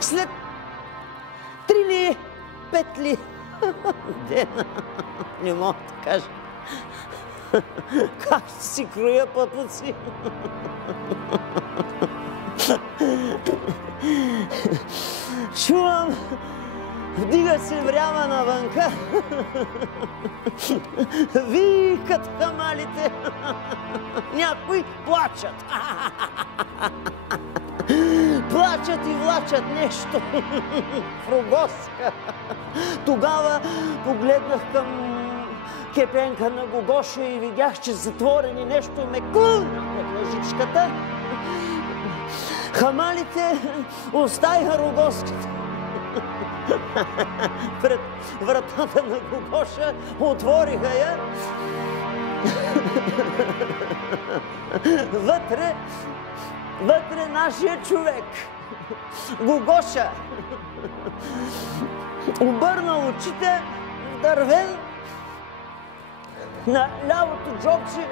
След 3 ли, 5 ли дена, не мога да кажа, как ще си кроя папуци. Чувам, вдига се врява навънка, викат хамалите, някои плачат. Плачат и влачат нещо в Рогозка. Тогава погледнах към кепенка на Гогоша и видях, че затворени нещо ме клъна под лъжичката. Хамалите оставиха Рогозката пред вратата на Гогоша, отвориха я. Вътре нашия човек, Гогоша, обърнал очите, дървен, на лявото джобче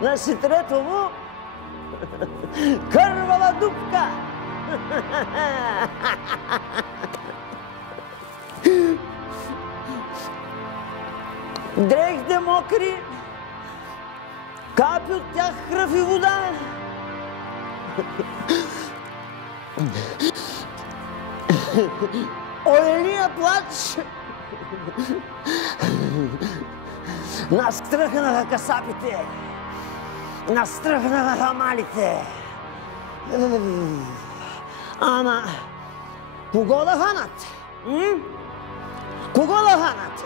на ситрето му кървава дупка. Дрехите мокри, капи от тях кръв и вода. Оления плач. Настръхнаха касапите, настръхнаха хамалите. Ама, кого да ханат? Кого да ханат?